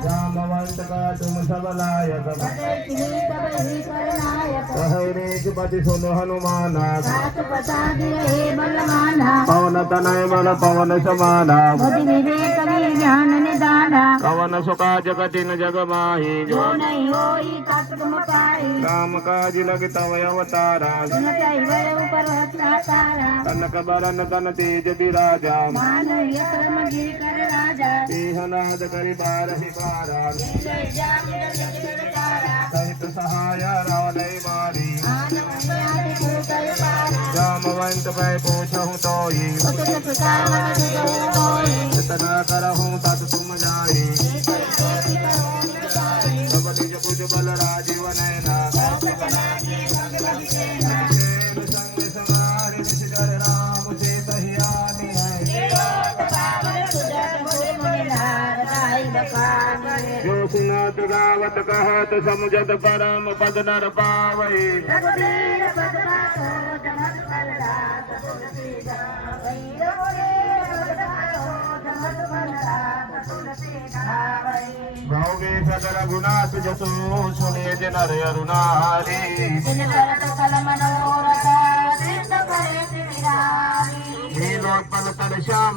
जामवंत का तुम सब लायक पति सुनो हनुमाना पवन तनय बल पवन समाना ज्ञान निदाना कवन सुखा जगति न जग माही जो नहीं होई तत्व पाई राम काज लग तव अवतारा कनक बरन तन तेज विराजा नाद करि बारहि बारा सहित सहाय रावण मारी जामवंत भय पूछहु तोई इतना करहु तत तुम जाई सब निज बुझ बल राजीव नैना संग समार निशिकर राम से दहियानी जो सुनत गावत कहत समुझत परम पद नर पावई भोगे सगर गुनाथ जसो सुने जनर अरुणारी नीलोत्पल तल श्याम